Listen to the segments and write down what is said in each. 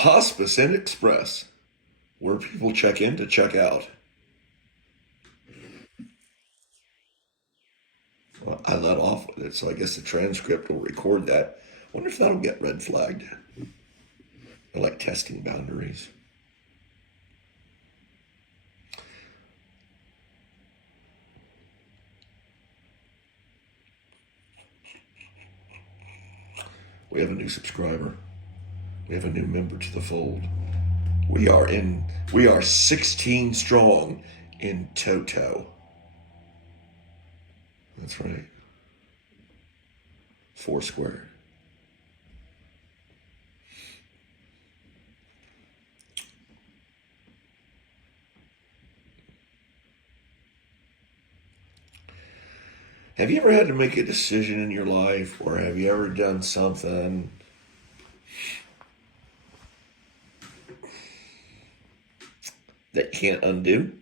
Hospice and Express, where people check in to check out. Well, I let off with it, so I guess the transcript will record that. Wonder if that'll get red flagged. I like testing boundaries. We have a new subscriber. We have a new member to the fold. We are 16 strong in toto. That's right. Foursquare. Have you ever had to make a decision in your life, or have you ever done something that you can't undo?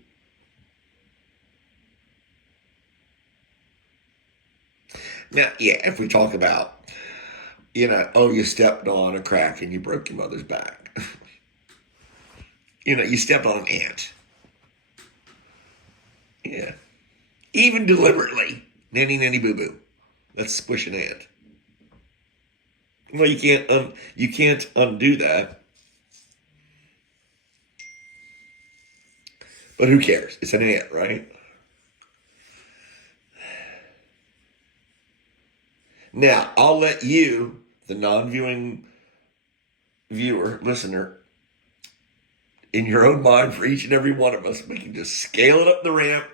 Now, yeah, if we talk about, you stepped on a crack and you broke your mother's back. You stepped on an ant. Yeah. Even deliberately. Nanny, nanny, boo, boo. Let's squish an ant. Well, you can't undo that. But who cares? It's an ant, right? Now, I'll let you, the non-viewing viewer, listener, in your own mind for each and every one of us, we can just scale it up the ramp,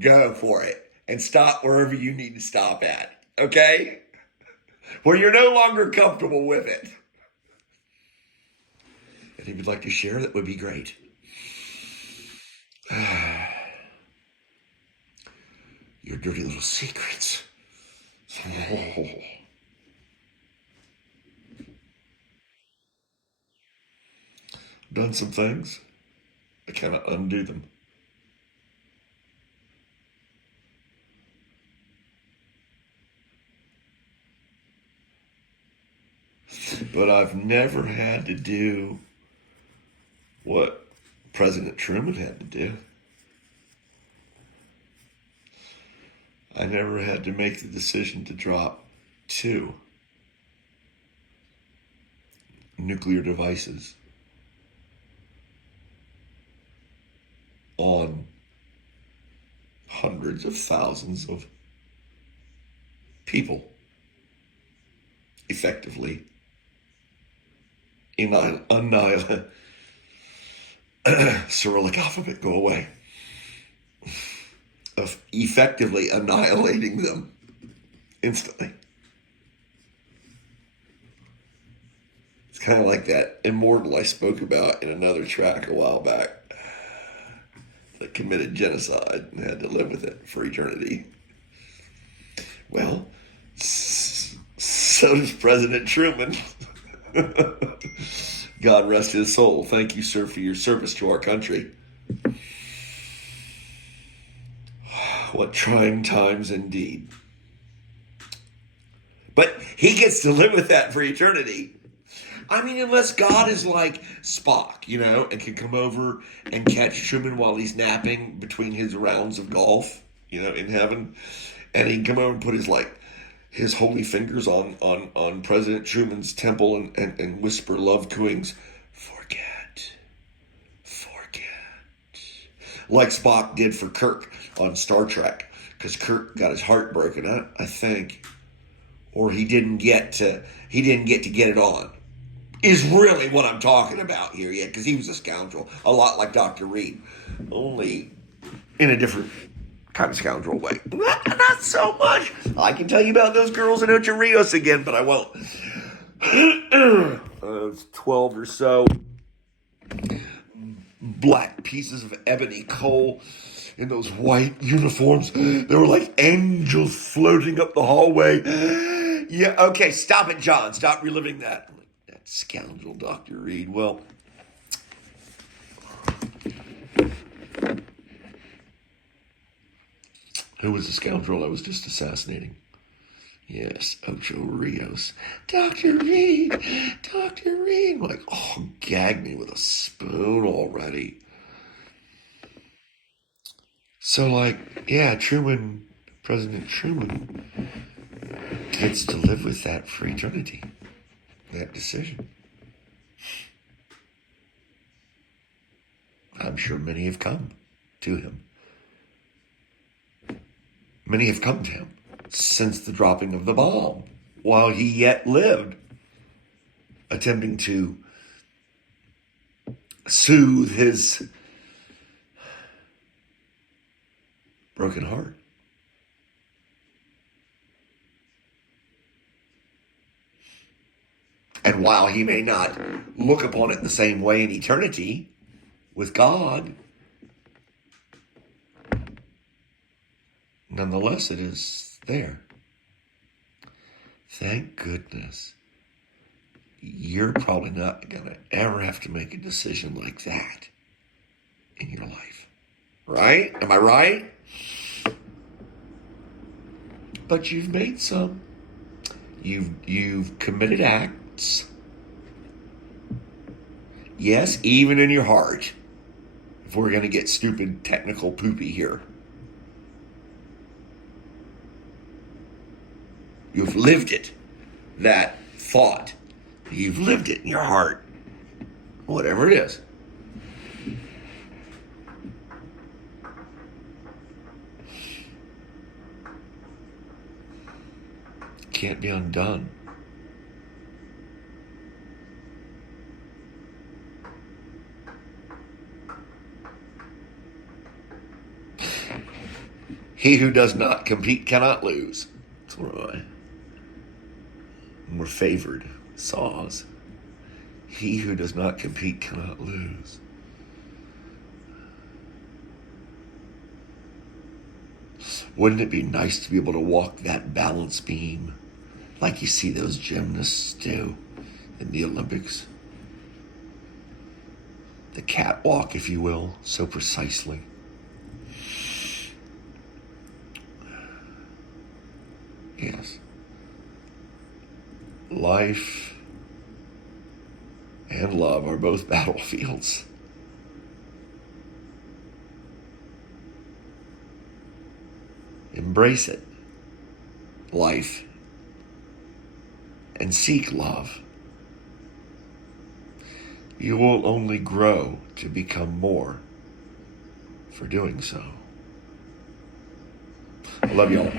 go for it. And stop wherever you need to stop at. Okay? Where you're no longer comfortable with it. And if you'd like to share, that would be great. Your dirty little secrets. Done some things. I cannot undo them. But I've never had to do what President Truman had to do. I never had to make the decision to drop 2 nuclear devices on hundreds of thousands of people. Effectively annihilate. Cyrillic alphabet, go away. Of effectively annihilating them instantly. It's kind of like that immortal I spoke about in another track a while back that committed genocide and had to live with it for eternity. Well, so does President Truman. God rest his soul. Thank you, sir, for your service to our country. What trying times indeed. But he gets to live with that for eternity. I mean, unless God is like Spock, and can come over and catch Truman while he's napping between his rounds of golf, in heaven. And he can come over and put his holy fingers on President Truman's temple and whisper love cooings. Forget. Like Spock did for Kirk on Star Trek. Because Kirk got his heart broken, I think. Or he didn't get to get it on. Is really what I'm talking about here, yeah, because he was a scoundrel. A lot like Dr. Reed. Only in a different kind of scoundrel way. Not so much. I can tell you about those girls in Ocho Rios again, but I won't. 12 or so black pieces of ebony coal in those white uniforms. They were like angels floating up the hallway. Yeah, okay, stop it, John. Stop reliving that. That scoundrel, Dr. Reed. Well, who was the scoundrel I was just assassinating? Yes, Ocho Rios. Dr. Reed, Dr. Reed. I'm like, oh, gag me with a spoon already. So, like, yeah, President Truman gets to live with that for eternity, that decision. I'm sure many have come to him. Many have come to him since the dropping of the bomb, while he yet lived, attempting to soothe his broken heart. And while he may not look upon it the same way in eternity with God, nonetheless, it is there. Thank goodness. You're probably not going to ever have to make a decision like that in your life. Right? Am I right? But you've made some. You've committed acts. Yes, even in your heart. If we're going to get stupid, technical, poopy here. You've lived it. That thought. You've lived it in your heart. Whatever it is. Can't be undone. He who does not compete cannot lose. That's one of my more favored saws. He who does not compete cannot lose. Wouldn't it be nice to be able to walk that balance beam like you see those gymnasts do in the Olympics? The catwalk, if you will, so precisely. Yes. Life and love are both battlefields. Embrace it, life, and seek love. You will only grow to become more for doing so. I love y'all.